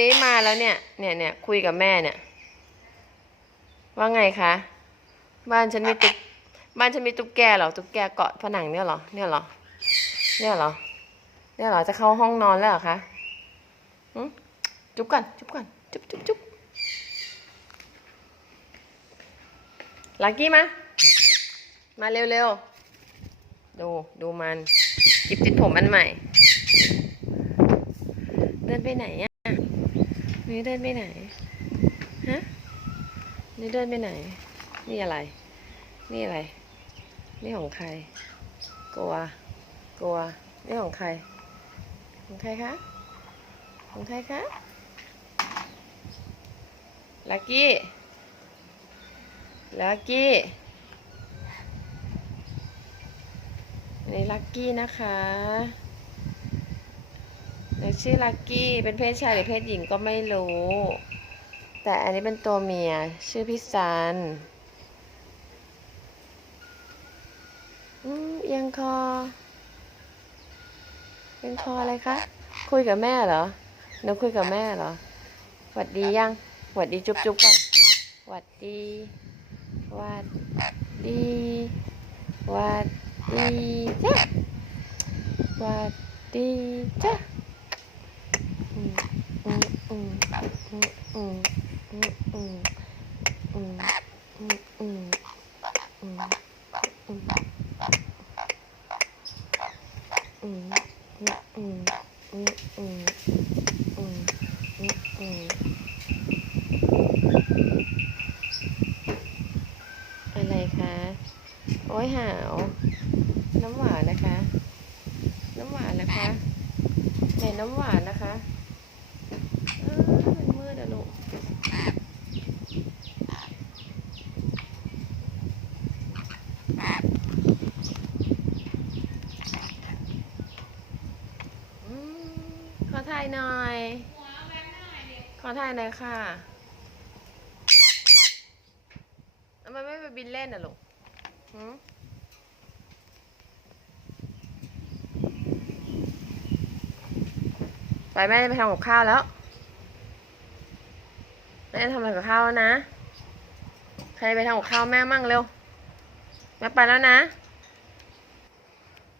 นี้มาแล้วเนี่ย เนี่ยเนี่ยคุยกับแม่เนี่ย ว่าไงคะ บ้านฉันมีตุ๊กบ้านฉันมีตุ๊กแกเหรอ ตุ๊กแกเกาะผนังเนี่ยเหรอ เนี่ยเหรอ เนี่ยเหรอ เนี่ยเหรอ จะเข้าห้องนอนแล้วเหรอคะหึจุ๊บก่อน จุ๊บก่อน จุ๊บจุ๊บจุ๊บลักกี้มา มาเร็วๆ ดู ดูมันกิบติดผมอันใหม่ เดินไปไหนอะ นี่เดินไปไหน ฮะนี่เดินไปไหน นี่อะไร นี่อะไร นี่ของใคร กลัว กลัว นี่ของใคร ของใครคะ ของใครคะ ลักกี้ ลักกี้นนี้ลักกี้นะคะ ชื่อลักกี้ เป็นเพศชายหรือเพศหญิงก็ไม่รู้ แต่อันนี้เป็นตัวเมีย ชื่อพี่ซันอืมเอียงคอเป็นคออะไรคะ คุยกับแม่เหรอหนูคุยกับแม่เหรอหวัดดียังหวัดดีจุ๊บจุ๊บก่อนหวัดดีหวัดดีหวัดดีจ้ะหวัดดีจ้ะ อะไรคะ โอ้ยหาว น้ำหวานนะคะ น้ำหวานนะคะ เห็นน้ำหวานนะคะ ถ่ายหน่อย ขอถ่ายหน่อยค่ะทำไมไม่ไปบินเล่นอะลูกหืมไปแม่จะไปทำกับข้าวแล้ว แม่ทำอะไรกับข้าวแล้วนะ ใครไปทำกับข้าวแม่มั่งเร็ว แม่ไปแล้วนะ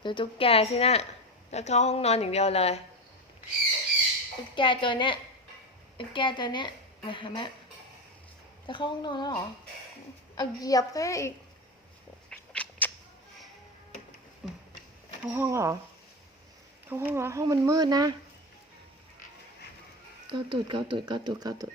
ดูตุ๊กแกสินะแล้วเข้าห้องนอนอย่างเดียวเลย แกตัวเนี้ยแกตัวเนี้ยมาหาแม่จะเข้าห้องนอนแล้วเหรอ เอาเหยียบแค่อีกเข้าห้องเหรอเข้าห้องเหรอห้องมันมืดนะ เกาตูดเกาตูดเกาตูดเกาตูด